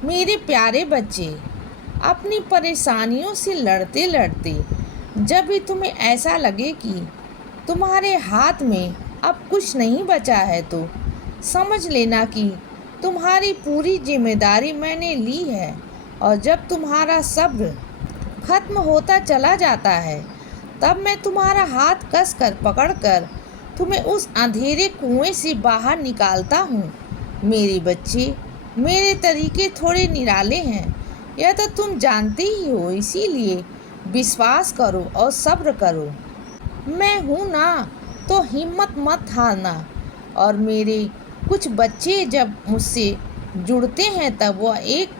मेरे प्यारे बच्चे, अपनी परेशानियों से लड़ते लड़ते जब भी तुम्हें ऐसा लगे कि तुम्हारे हाथ में अब कुछ नहीं बचा है तो समझ लेना कि तुम्हारी पूरी जिम्मेदारी मैंने ली है। और जब तुम्हारा सब्र खत्म होता चला जाता है तब मैं तुम्हारा हाथ कस कर पकड़ कर तुम्हें उस अंधेरे कुएं से बाहर निकालता हूँ। मेरे बच्चे, मेरे तरीके थोड़े निराले हैं, यह तो तुम जानते ही हो, इसीलिए विश्वास करो और सब्र करो। मैं हूँ ना, तो हिम्मत मत हारना। और मेरे कुछ बच्चे जब मुझसे जुड़ते हैं तब वह एक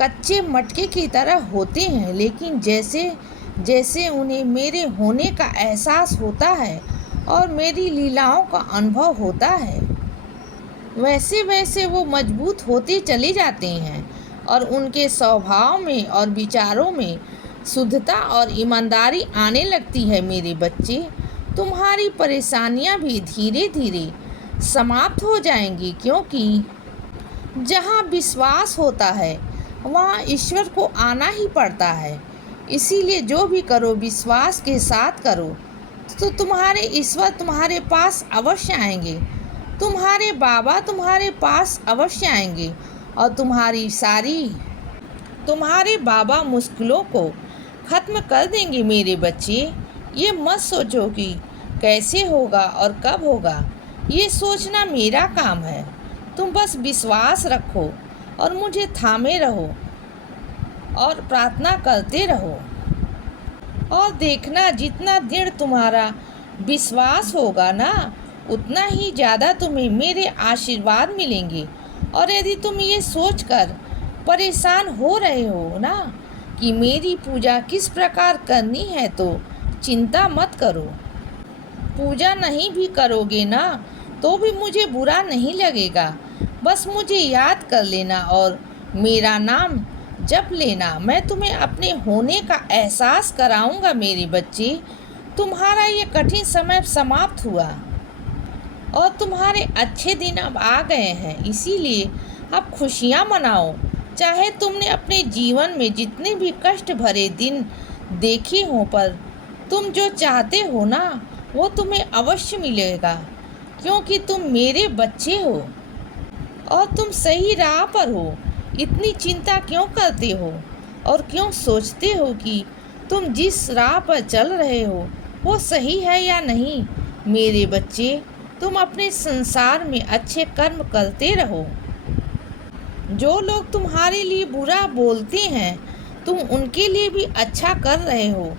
कच्चे मटके की तरह होते हैं, लेकिन जैसे जैसे उन्हें मेरे होने का एहसास होता है और मेरी लीलाओं का अनुभव होता है, वैसे वैसे वो मजबूत होते चले जाते हैं और उनके स्वभाव में और विचारों में शुद्धता और ईमानदारी आने लगती है। मेरे बच्चे, तुम्हारी परेशानियां भी धीरे धीरे समाप्त हो जाएंगी, क्योंकि जहाँ विश्वास होता है वहाँ ईश्वर को आना ही पड़ता है। इसीलिए जो भी करो विश्वास के साथ करो, तो तुम्हारे ईश्वर तुम्हारे पास अवश्य आएंगे, तुम्हारे बाबा तुम्हारे पास अवश्य आएंगे और तुम्हारे बाबा मुश्किलों को ख़त्म कर देंगे। मेरे बच्चे, ये मत सोचो कि कैसे होगा और कब होगा, ये सोचना मेरा काम है। तुम बस विश्वास रखो और मुझे थामे रहो और प्रार्थना करते रहो, और देखना जितना दृढ़ तुम्हारा विश्वास होगा ना, उतना ही ज़्यादा तुम्हें मेरे आशीर्वाद मिलेंगे। और यदि तुम ये सोचकर परेशान हो रहे हो ना कि मेरी पूजा किस प्रकार करनी है, तो चिंता मत करो। पूजा नहीं भी करोगे ना तो भी मुझे बुरा नहीं लगेगा। बस मुझे याद कर लेना और मेरा नाम जप लेना। मैं तुम्हें अपने होने का एहसास कराऊंगा। मेरे बच्चे, तुम्हारा ये कठिन समय समाप्त हुआ और तुम्हारे अच्छे दिन अब आ गए हैं, इसीलिए अब खुशियाँ मनाओ। चाहे तुमने अपने जीवन में जितने भी कष्ट भरे दिन देखे हों, पर तुम जो चाहते हो ना वो तुम्हें अवश्य मिलेगा, क्योंकि तुम मेरे बच्चे हो और तुम सही राह पर हो। इतनी चिंता क्यों करते हो और क्यों सोचते हो कि तुम जिस राह पर चल रहे हो वो सही है या नहीं? मेरे बच्चे, तुम अपने संसार में अच्छे कर्म करते रहो। जो लोग तुम्हारे लिए बुरा बोलते हैं, तुम उनके लिए भी अच्छा कर रहे हो,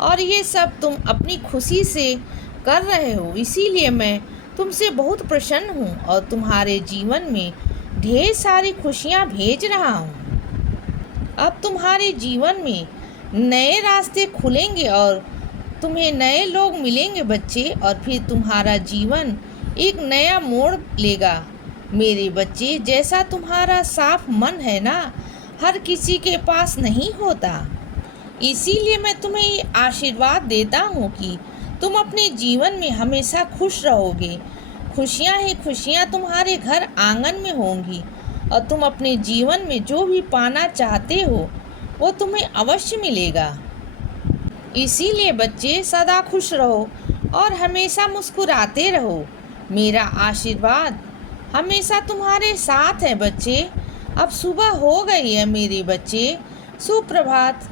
और ये सब तुम अपनी खुशी से कर रहे हो। इसीलिए मैं तुमसे बहुत प्रसन्न हूँ और तुम्हारे जीवन में ढेर सारी खुशियाँ भेज रहा हूँ। अब तुम्हारे जीवन में नए रास्ते खुलेंगे और तुम्हें नए लोग मिलेंगे बच्चे, और फिर तुम्हारा जीवन एक नया मोड़ लेगा। मेरे बच्चे, जैसा तुम्हारा साफ मन है ना, हर किसी के पास नहीं होता। इसीलिए मैं तुम्हें ये आशीर्वाद देता हूँ कि तुम अपने जीवन में हमेशा खुश रहोगे। खुशियाँ ही खुशियाँ तुम्हारे घर आंगन में होंगी और तुम अपने जीवन में जो भी पाना चाहते हो वो तुम्हें अवश्य मिलेगा। इसीलिए बच्चे, सदा खुश रहो और हमेशा मुस्कुराते रहो। मेरा आशीर्वाद हमेशा तुम्हारे साथ है बच्चे। अब सुबह हो गई है मेरे बच्चे। सुप्रभात।